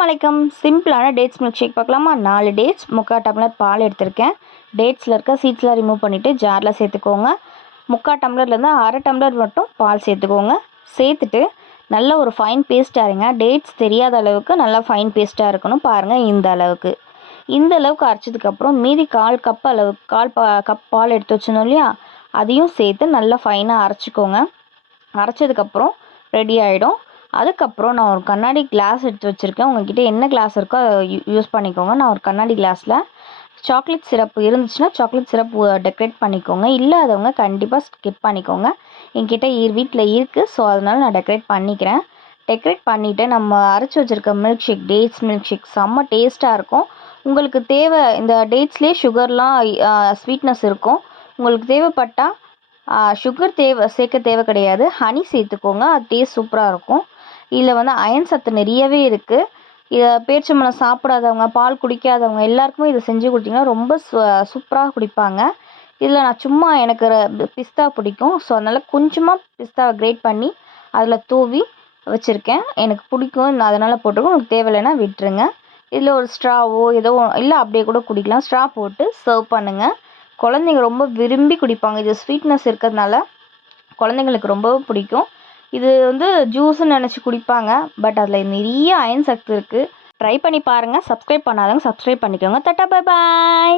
வலைக்கம். சிம்பிளான dates milk ஷேக் பார்க்கலாமா? 4 டேட்ஸ், 3/4 டம்ளர் பால் எடுத்திருக்கேன். டேட்ஸில் இருக்க சீட்ஸ்லாம் ரிமூவ் பண்ணிவிட்டு ஜாரில் சேர்த்துக்கோங்க. 3/4 டம்ளர்லேருந்து 1/2 டம்ளர் மட்டும் பால் சேர்த்துக்கோங்க. சேர்த்துட்டு நல்ல ஒரு ஃபைன் பேஸ்ட்டாக அரைங்க. டேட்ஸ் தெரியாத அளவுக்கு நல்லா ஃபைன் பேஸ்ட்டாக இருக்கணும். பாருங்கள், இந்த அளவுக்கு அரைச்சதுக்கப்புறம் மீதி 1/4 கப் அளவுக்கு கப் பால் எடுத்து வச்சுருந்தோம் இல்லையா, அதையும் சேர்த்து நல்லா ஃபைனாக அரைச்சிக்கோங்க. அரைச்சதுக்கப்புறம் ரெடி ஆகிடும். அதுக்கப்புறம் நான் ஒரு கண்ணாடி கிளாஸ் எடுத்து வச்சுருக்கேன். உங்கள்கிட்ட என்ன கிளாஸ் இருக்கோ அதை யூஸ் பண்ணிக்கோங்க. நான் ஒரு கண்ணாடி கிளாஸில் சாக்லேட் சிரப் இருந்துச்சுன்னா சாக்லேட் சிரப் டெக்கரேட் பண்ணிக்கோங்க. இல்லாதவங்க கண்டிப்பாக ஸ்கிப் பண்ணிக்கோங்க. என்கிட்ட வீட்டில் இருக்குது, ஸோ அதனால் நான் டெக்கரேட் பண்ணிக்கிறேன். டெக்கரேட் பண்ணிவிட்டு நம்ம அரைச்சி வச்சுருக்க milk shake, dates milk shake செம்ம டேஸ்ட்டாக இருக்கும். உங்களுக்கு தேவை, இந்த டேட்ஸ்லேயே சுகர்லாம் ஸ்வீட்னஸ் இருக்கும். உங்களுக்கு தேவைப்பட்டால் சுகர் சேர்க்க தேவை கிடையாது, ஹனி சேர்த்துக்கோங்க. அது டேஸ்ட் சூப்பராக இருக்கும். இதில் அயன் சத்து நிறையவே இருக்குது. இதை பேரிச்சம்பழம் சாப்பிடாதவங்க, பால் குடிக்காதவங்க எல்லாருக்குமே இதை செஞ்சு கொடுத்தீங்கன்னா ரொம்ப சூப்பராக குடிப்பாங்க. இதில் நான் சும்மா எனக்கு பிஸ்தா பிடிக்கும், ஸோ அதனால் கொஞ்சமாக பிஸ்தாவை கிரேட் பண்ணி அதில் தூவி வச்சுருக்கேன். எனக்கு பிடிக்கும், அதனால் போட்டிருக்கோம். உங்களுக்கு தேவையில்லைன்னா விட்டுருங்க. இதில் ஒரு ஸ்ட்ராவோ ஏதோ இல்லை, அப்படியே கூட குடிக்கலாம். ஸ்ட்ரா போட்டு சர்வ் பண்ணுங்கள். குழந்தைங்க ரொம்ப விரும்பி குடிப்பாங்க. இது ஸ்வீட்னஸ் இருக்கிறதுனால குழந்தைங்களுக்கு ரொம்பவே பிடிக்கும். இது ஜூஸ்ன்னு நினச்சி குடிப்பாங்க, பட் அதில் நிறைய அயன் சத்து இருக்குது. ட்ரை பண்ணி பாருங்கள். சப்ஸ்கிரைப் பண்ணாதவங்க சப்ஸ்கிரைப் பண்ணிக்கோங்க. Tata, bye bye.